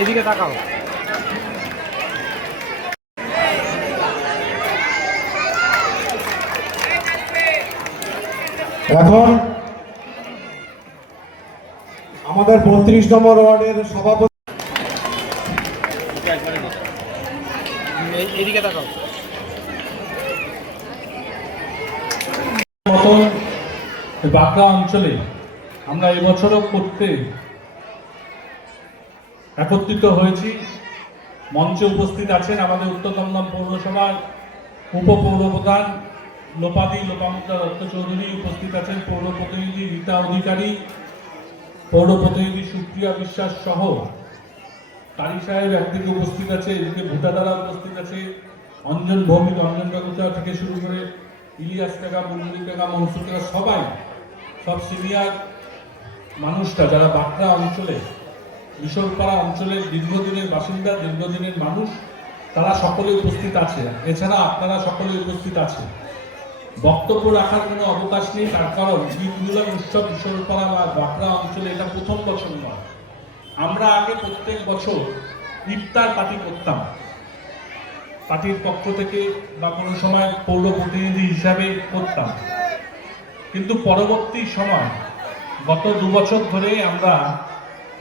এদিকে তাকাও। এখন আমাদের 32 নম্বর ওয়ার্ডের সভাপতি এদিকে তাকাও। মতন বাঁকড়া অঞ্চলে আমরা এবছরও করতে একত্রিত হয়েছি। মঞ্চে উপস্থিত আছেন আমাদের উত্তর দমদম পৌরসভার উপপৌরপ্রধান লোপামুদ্রা দত্ত চৌধুরী, উপস্থিত আছেন পৌর প্রতিনিধি রীতা অধিকারী, পৌর প্রতিনিধি সুপ্রিয়া বিশ্বাস সহ কারি সাহেব একদিকে উপস্থিত আছে, এদিকে ভুটাদারা উপস্থিত আছে, অঞ্জন ভৌমিক, অঞ্জন কাকুচা থেকে শুরু করে ইলিয়াস কাকা, মুন্ডি কাকা, মনসুর কাকা, সব সিনিয়র মানুষরা যারা বাঁকড়া অঞ্চলে, বিশলপাড়া অঞ্চলের দীর্ঘদিনের বাসিন্দা, দীর্ঘদিনের মানুষ, তারা সকলে উপস্থিত আছে। এছাড়া আপনারা সকলে উপস্থিত আছে। বক্তব্য রাখার কোনো অবকাশ নেই, তার কারণ ঈদ মিলন উৎসব বিশলপাড়া বা বাঁকড়া অঞ্চলে এটা প্রথম বছর নয়। আমরা আগে প্রত্যেক বছর ইফতার পার্টি করতাম, পার্টির পক্ষ থেকে বা কোনো সময় পৌর প্রতিনিধি হিসাবে করতাম, কিন্তু পরবর্তী সময় গত 2 বছর ধরে আমরা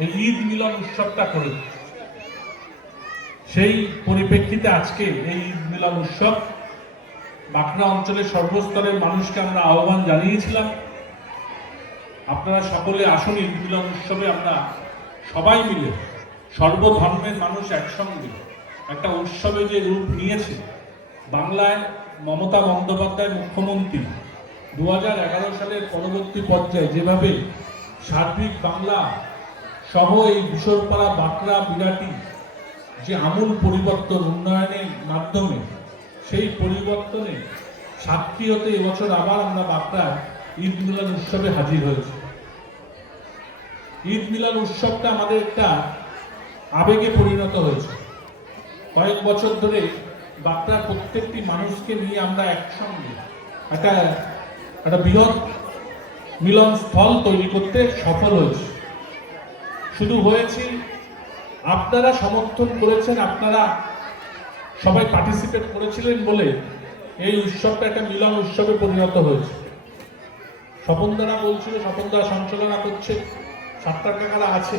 এই ঈদ মিলন উৎসবটা করি। সেই পরিপ্রেক্ষিতে আজকে এই ঈদ মিলন উৎসব বাঁকড়া অঞ্চলের সর্বস্তরের মানুষকে আমরা আহ্বান জানিয়েছিলাম, আপনারা সকলে আসুন ঈদ মিলন উৎসবে আমরা সবাই মিলে, সর্বধর্মের মানুষ একসঙ্গে একটা উৎসবে যে রূপ নিয়েছে। বাংলায় মমতা বন্দ্যোপাধ্যায় মুখ্যমন্ত্রী 2011 সালের পরবর্তী পর্যায়ে যেভাবে সার্বিক বাংলা সহ এই বিশলপাড়া বাঁকড়া বিরাটি যে আমূল পরিবর্তন উন্নয়নের মাধ্যমে, সেই পরিবর্তনে সাক্ষী হতে এবছর আবার আমরা বাঁকড়ার ঈদ মিলন উৎসবে হাজির হয়েছি। ঈদ মিলন উৎসবটা আমাদের একটা আবেগে পরিণত হয়েছে। কয়েক বছর ধরে বাঁকড়ার প্রত্যেকটি মানুষকে নিয়ে আমরা একসঙ্গে একটা বৃহৎ মিলন স্থল তৈরি করতে সফল হয়েছে। শুধু হয়েছি, আপনারা সমর্থন করেছেন, আপনারা সবাই পার্টিসিপেট করেছিলেন বলে এই উৎসবটা একটা মিলন উৎসবে পরিণত হয়েছে। স্বপনদারা বলছিল, স্বপনদা সঞ্চালনা করছে, 7 টাকারা আছে।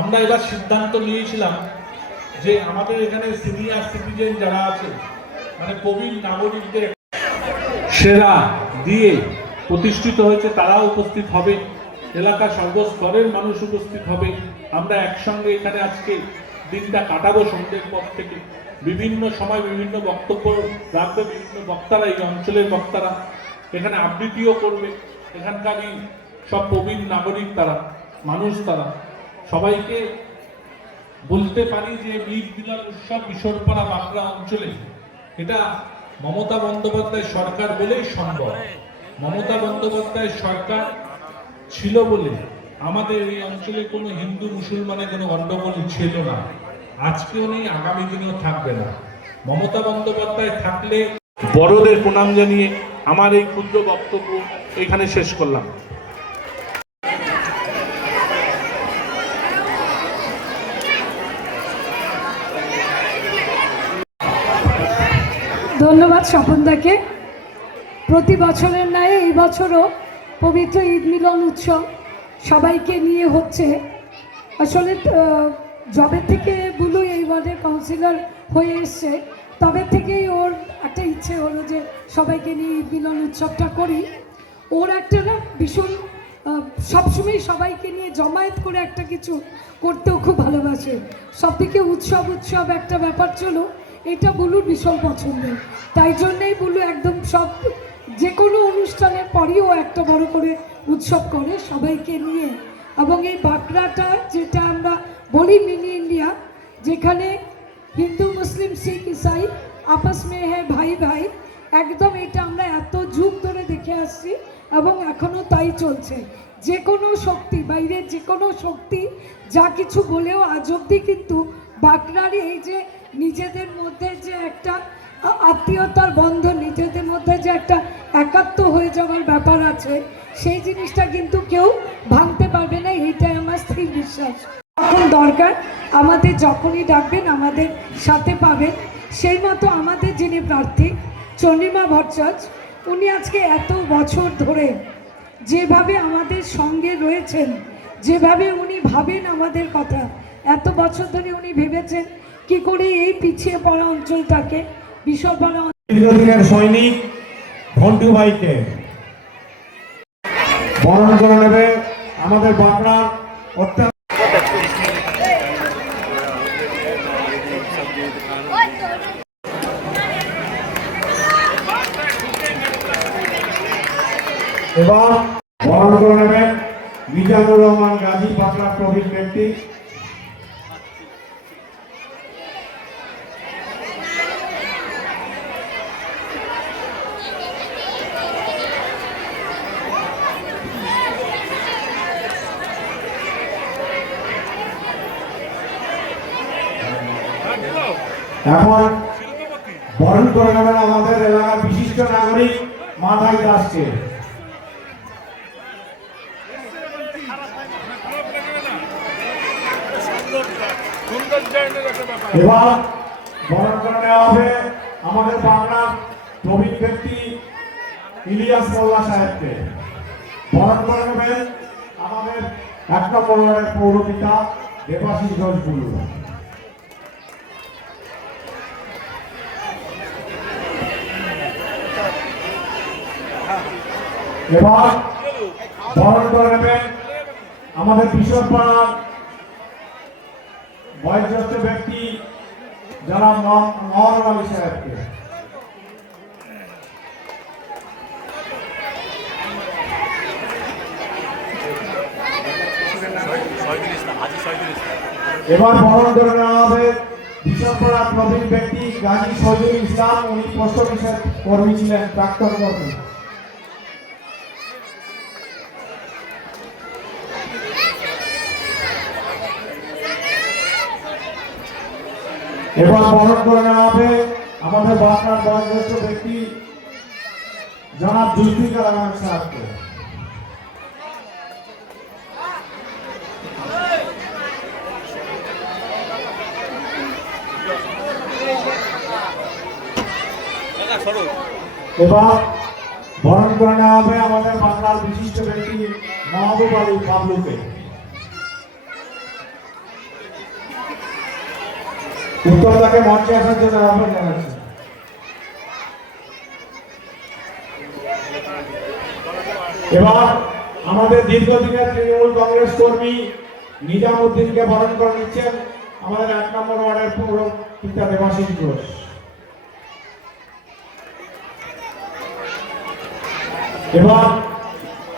আমরা এবার সিদ্ধান্ত নিয়েছিলাম যে আমাদের এখানে সিনিয়র সিটিজেন যারা আছে, মানে প্রবীণ নাগরিকদের সেরা দিয়ে প্রতিষ্ঠিত হয়েছে, তারাও উপস্থিত হবে, এলাকার সর্বস্তরের মানুষ উপস্থিত হবে। আমরা একসঙ্গে এখানে আজকে দিনটা কাটাবো। সন্ধ্যের পর থেকে বিভিন্ন সময় বিভিন্ন বক্তব্য রাখবে বিভিন্ন বক্তারা, এই অঞ্চলের বক্তারা এখানে আবৃত্তিও করবে। এখানকারই সব প্রবীণ নাগরিক তারা, মানুষ তারা, সবাইকে বলতে পারি যে ঈদ মিলন উৎসব বিশলপাড়া বাঁকড়া অঞ্চলে এটা মমতা বন্দ্যোপাধ্যায় সরকার বলেই সম্ভব। মমতা বন্দ্যোপাধ্যায় সরকার ছিল বলে আমাদের এই অঞ্চলে কোনো হিন্দু মুসলমানের কোনো গন্ডগোল ছিল না, আজকেও নেই, আগামী দিনেও থাকবে না। মমতা বন্দ্যোপাধ্যায় থাকলে। বড়দের প্রণাম জানিয়ে আমার এই ক্ষুদ্র বক্তব্য এখানে শেষ করলাম। ধন্যবাদ স্বপনদাকে। প্রতি বছরের ন্যায় এই বছরও পবিত্র ঈদ মিলন উৎসব সবাইকে নিয়ে হচ্ছে। আসলে যবে থেকে বুলু এই ওয়ার্ডের কাউন্সিলর হয়ে এসছে, তবে থেকেই ওর একটা ইচ্ছে হলো যে সবাইকে নিয়ে ঈদ মিলন উৎসবটা করি। ওর একটা না ভীষণ সবসময় সবাইকে নিয়ে জমায়েত করে একটা কিছু করতেও খুব ভালোবাসে। সব থেকে উৎসব একটা ব্যাপার ছিল, এটা বুলুর ভীষণ পছন্দের। তাই জন্যেই বুলু একদম সব যে কোনো অনুষ্ঠানের পরেও একটা বড় করে উৎসব করে সবাইকে নিয়ে। এবং এই বাঁকড়াটা যেটা আমরা বলি মিনি ইন্ডিয়া, যেখানে হিন্দু মুসলিম শিখ ইসাই আপস মে হে ভাই ভাই, একদম এটা আমরা এত যুগ ধরে দেখে আসছি এবং এখনও তাই চলছে। যে কোনো শক্তি, বাইরের যে কোনো শক্তি যা কিছু বলেও আজ অব্দি কিন্তু বাঁকড়ার এই যে নিজেদের মধ্যে যে একটা আত্মীয়তার বন্ধন, নিজেদের মধ্যে যে একটা একাত্ম হয়ে যাওয়ার ব্যাপার আছে, সেই জিনিসটা কিন্তু কেউ ভাঙতে পারবে না, এইটাই আমার স্থির বিশ্বাস। এখন দরকার আমাদের যখনই ডাকবেন আমাদের সাথে পাবেন। সেই মতো আমাদের যিনি প্রার্থী চন্দ্রিমা ভট্টাচার্য, উনি আজকে এত বছর ধরে যেভাবে আমাদের সঙ্গে রয়েছেন, যেভাবে উনি ভাবেন আমাদের কথা, এত বছর ধরে উনি ভেবেছেন কি করে এই পিছিয়ে পড়া অঞ্চলটাকে বিশ্বপড়া দীর্ঘদিনের সৈনিক ঘন্টু ভাইকে বরণ করে নেবে আমাদের বাঁকড়ার অত্যন্ত এবার বরণ করে নেবেন মিজানুর রহমান গাজী, বাঁকড়ার প্রবীণ ব্যক্তি। এখন বরণ করে নেবেন আমাদের এলাকার বিশিষ্ট নাগরিক মাধাই দাসকে। এবার বরণ করে নেওয়া হবে আমাদের বাংলার প্রবীণ ব্যক্তি ইলিয়াস মোল্লা সাহেবকে। বরণ করে নেবেন আমাদের 1 নম্বর ওয়ার্ডের পৌরপিতা দেবাশিস ঘোষ বুলু। এবার বরণ করে নেবেন আমাদের বিশ্বপাড়ার বয়োজ্যেষ্ঠ ব্যক্তি যারা নওয়াজ আলী সাহেবকে। এবার বরণ করে নেওয়া হবে বিশ্বপাড়ার প্রবীণ ব্যক্তি গাজী শহীদুল ইসলাম, উনি পোস্ট অফিসের কর্মী ছিলেন, প্রাক্তন কর্মী। এবার বরণ করে নেওয়া হবে আমাদের বাঁকড়ার বয়োজ্যেষ্ঠ ব্যক্তি জনাব জুলফিকার আহমেদ সাহেবকে। এবার বরণ করে নেওয়া হবে আমাদের বাঁকড়ার বিশিষ্ট ব্যক্তি মাহবুব আলী বাবলুকে। উত্তরটাকে মঞ্চে আসার জন্য আহ্বান জানাচ্ছি। এবার আমাদের দীর্ঘদিনের তৃণমূল কংগ্রেস কর্মী নিজামুদ্দিনকে বরণ করে নিচ্ছেন আমাদের 1 নম্বর ওয়ার্ডের পৌরপিতা দেবাশিস ঘোষ। এবার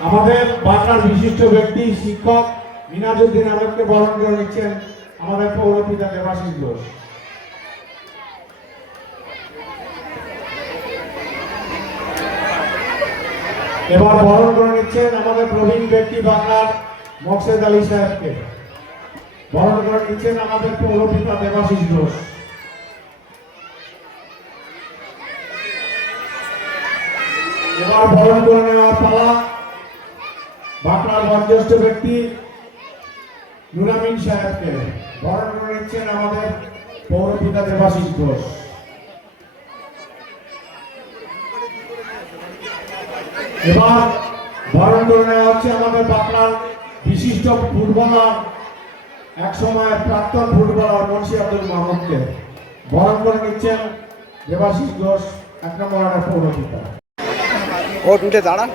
আমাদের বাঁকড়ার বিশিষ্ট ব্যক্তি শিক্ষক মিনাজউদ্দিন আহমেদকে বরণ করে নিচ্ছেন আমাদের পৌরপিতা দেবাশিস ঘোষ। এবার বরণ করে নিচ্ছেন আমাদের প্রবীণ ব্যক্তি বাংলার মোকসেদ আলী সাহেবকে। বরণ করে নিচ্ছেন আমাদের পৌরপিতা দেবাশিস ঘোষ। এবার বরণ করে নেওয়ার পালা বাংলার বয়োজ্যেষ্ঠ ব্যক্তি নুরামিন সাহেবকে। বরণ করে নিচ্ছেন আমাদের পৌরপিতা দেবাশিস ঘোষ। এবার বরণ করে নেওয়া হচ্ছে আমাদের বাংলার বিশিষ্ট ফুটবলার, এক সময়ের প্রাক্তন ফুটবলার মুন্সি আব্দুল মাহমুদকে। বরণ করে নিচ্ছেন দেবাশিস ঘোষ, 1 নম্বর ওয়ার্ডের পৌরপিতা। উঠে দাঁড়া।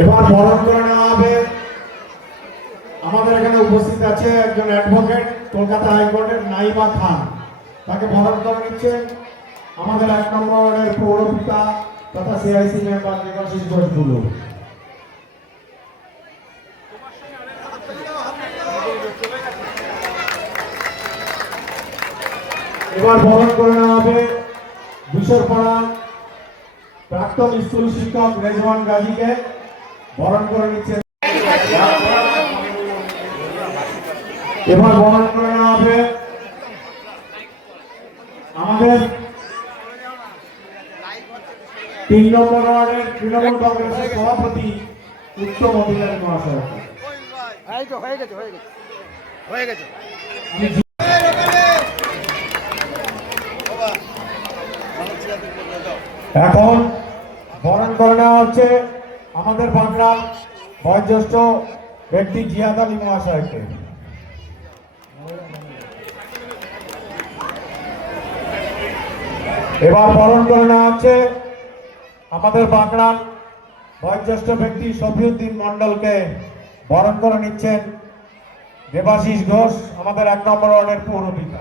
এবার বরণ করে নেওয়া হবে আমাদের এখানে উপস্থিত আছে একজন অ্যাডভোকেট কলকাতা হাইকোর্টের নাইবা খান, তাকে বরণ করে নিচ্ছেন আমাদের 1 নম্বর ওয়ার্ডের পৌরপিতা তথা সিআইসি মেম্বার দেবাশিস ঘোষ বুলু। এবার এবার বরণ করে নেওয়া হবে বিশ্বরপাড়া প্রাক্তন স্কুল শিক্ষক রেজওয়ান গাজীকে বরণ করে নিচ্ছেন। এবার বরণ করে নেওয়া হবে আমাদের 3 নম্বর ওয়ার্ডের তৃণমূল কংগ্রেসের সভাপতি উত্তম অধিকারী মহাশয়। হয়ে গেছে এখন বরণ করে নেওয়া হচ্ছে আমাদের বাংলার বয়োজ্যেষ্ঠ ব্যক্তি জিয়াদ আলী মহাশয়কে। এবার বরণ করে নেওয়া হচ্ছে আমাদের বাংলার বয়োজ্যেষ্ঠ ব্যক্তি শফিউদ্দিন মন্ডলকে বরণ করে নিচ্ছেন দেবাশিস ঘোষ, আমাদের 1 নম্বর ওয়ার্ডের পৌরপিতা।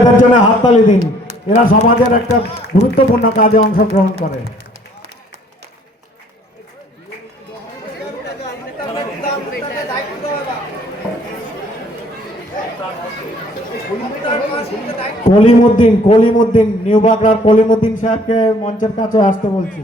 এদের জন্য হাততালি দিন, এরা সমাজের একটা গুরুত্বপূর্ণ কাজে অংশগ্রহণ করে। কলিমুদ্দিন নিউ বাগড়ার কলিমুদ্দিন সাহেবকে মঞ্চের কাছে আসতে বলছি।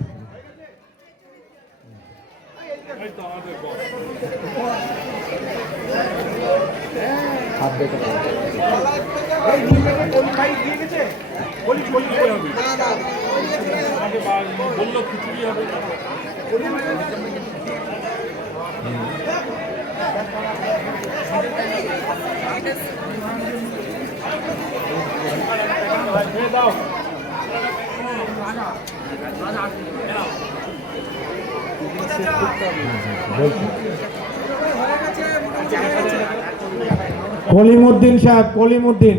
কলিমুদ্দিন সাহেব, কলিমুদ্দিন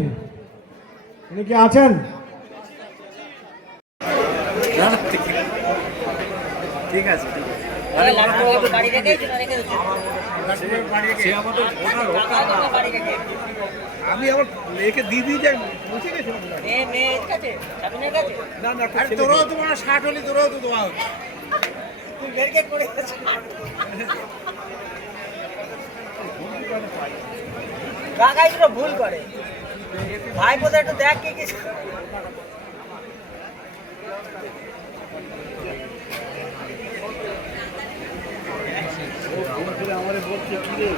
উনি কি আছেন? ঠিক আছে আমি আবার মেয়েকে দিদি যাই বুঝে গেছি না না তোরাও তোমার 60 হলি তোরাও তো তোমার কাকাই তো ভুল করে ভাই বোধ একটু দেখ কি কিছু আমার বলছে কি রে